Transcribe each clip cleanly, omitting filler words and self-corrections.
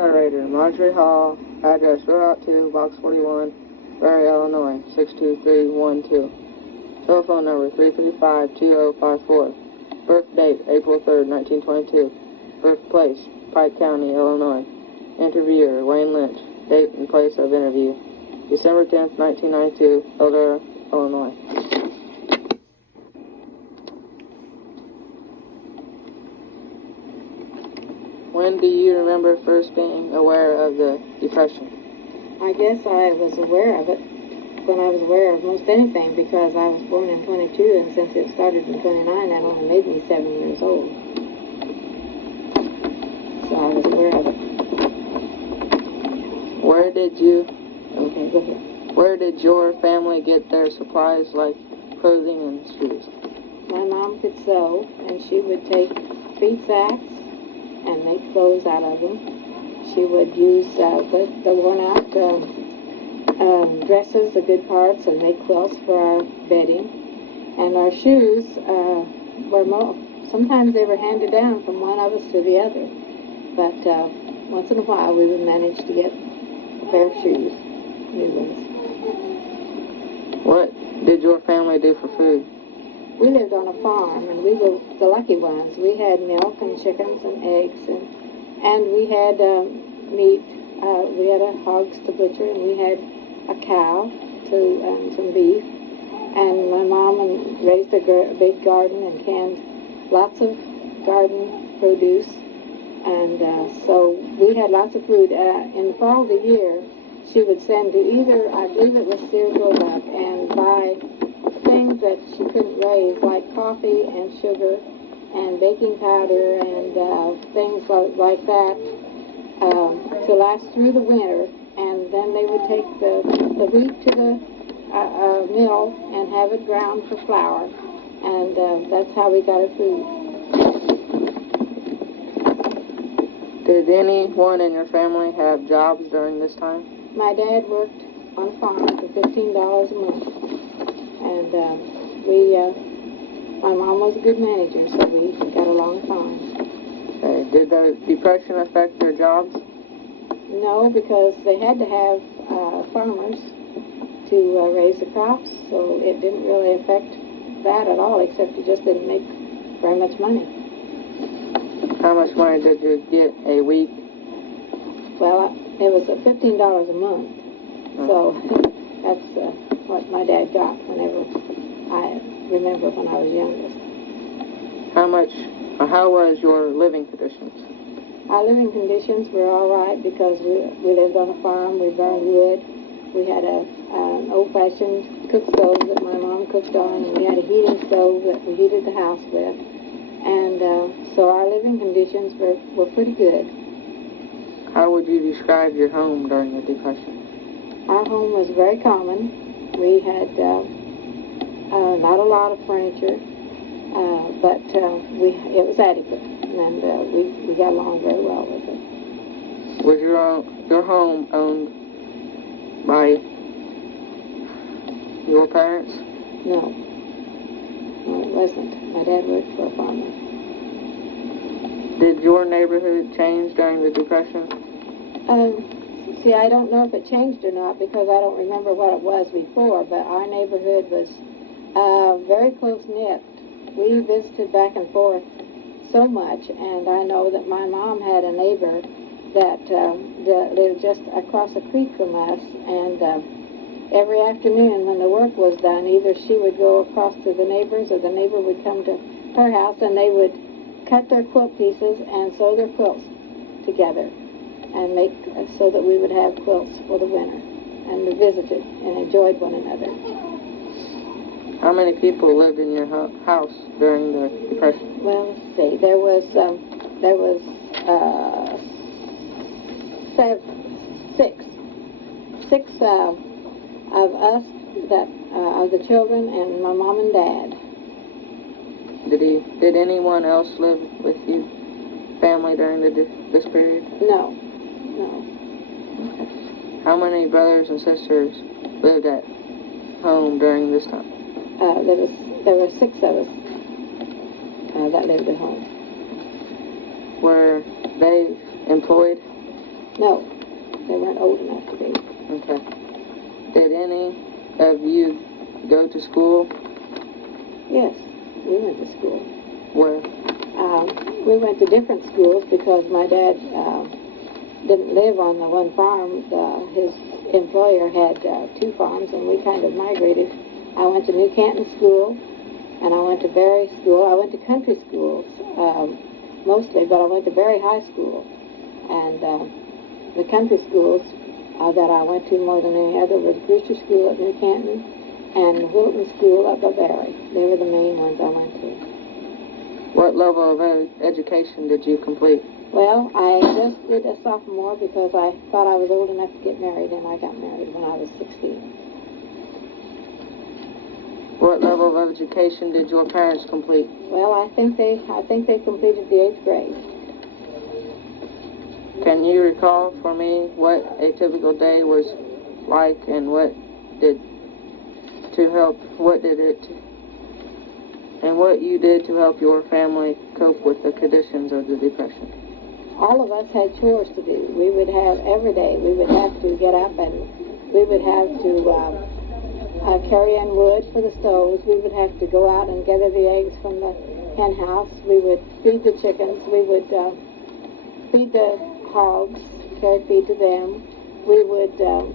Narrator, Marjorie Hall, address Route 2, Box 41, Prairie, Illinois, 62312. Telephone number 335-2054. Birth date, April 3rd, 1922. Birthplace, Pike County, Illinois. Interviewer, Wayne Lynch. Date and place of interview, December 10th, 1992, Eldora, Illinois. When do you remember first being aware of the Depression? I guess I was aware of it when I was aware of most anything, because I was born in 22, and since it started in 29, that only made me 7 years old. So I was aware of it. Where did you... Okay, go ahead. Where did your family get their supplies like clothing and shoes? My mom could sew, and she would take feed sacks and make clothes out of them. She would use the worn-out dresses, the good parts, and make quilts for our bedding. And our shoes sometimes they were handed down from one of us to the other. But once in a while we would manage to get a pair of shoes, new ones. What did your family do for food? We lived on a farm, and we were the lucky ones. We had milk and chickens and eggs, and we had meat. We had hogs to butcher, and we had a cow and some beef. And my mom raised a big garden and canned lots of garden produce. And so we had lots of food. In the fall of the year, she would send to either, I believe it was Sears Roebuck, and buy things that she couldn't raise, like coffee and sugar and baking powder and things like that, to last through the winter. And then they would take the wheat to the mill and have it ground for flour. And that's how we got our food. Did anyone in your family have jobs during this time? My dad worked on a farm for $15 a month. And my mom was a good manager, so we got along fine. Okay. Did the Depression affect their jobs? No, because they had to have farmers to raise the crops, so it didn't really affect that at all, except it just didn't make very much money. How much money did you get a week? Well, it was $15 a month, so that's what my dad got whenever I remember when I was youngest. How was your living conditions? Our living conditions were all right because we lived on a farm, we burned wood, we had an old-fashioned cook stove that my mom cooked on, and we had a heating stove that we heated the house with, and so our living conditions were pretty good. How would you describe your home during the Depression? Our home was very common. We had not a lot of furniture, but it was adequate, and we got along very well with it. Was your home owned by your parents? No, it wasn't. My dad worked for a farmer. Did your neighborhood change during the Depression? See, I don't know if it changed or not because I don't remember what it was before, but our neighborhood was very close-knit. We visited back and forth so much, and I know that my mom had a neighbor that lived just across the creek from us, and every afternoon when the work was done, either she would go across to the neighbors or the neighbor would come to her house, and they would cut their quilt pieces and sew their quilts together and make so that we would have quilts for the winter, and we visited and enjoyed one another. How many people lived in your house during the Depression? Well, let's see. There was six of us of the children and my mom and dad. Did anyone else live with you, family, during this period? No. Okay. How many brothers and sisters lived at home during this time? There were 6 of us that lived at home. Were they employed? No, they weren't old enough to be. Okay. Did any of you go to school? Yes, we went to school. Where? We went to different schools because my dad didn't live on the one farm. His employer had 2 farms, and we kind of migrated. I went to New Canton School, and I went to Berry School. I went to country schools mostly, but I went to Berry High School. And the country schools that I went to more than any other was Brewster School at New Canton and Wilton School up at Berry. They were the main ones I went to. What level of education did you complete? Well, I just did a sophomore because I thought I was old enough to get married, and I got married when I was 16. What level of education did your parents complete? Well, I think they completed the 8th grade. Can you recall for me what a typical day was like, and what you did to help your family cope with the conditions of the Depression? All of us had chores to do. We would have every day. We would have to get up and we would have to carry in wood for the stoves. We would have to go out and gather the eggs from the hen house. We would feed the chickens. We would feed the hogs, carry feed to them. We would go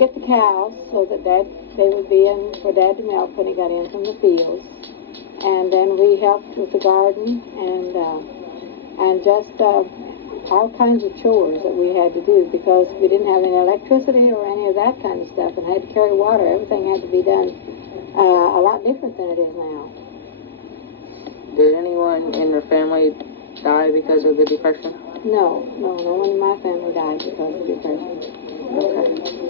get the cows so that they would be in for Dad to milk when he got in from the fields. And then we helped with the garden and just all kinds of chores that we had to do because we didn't have any electricity or any of that kind of stuff and had to carry water. Everything had to be done a lot different than it is now. Did anyone in your family die because of the Depression? No one in my family died because of the Depression. Okay.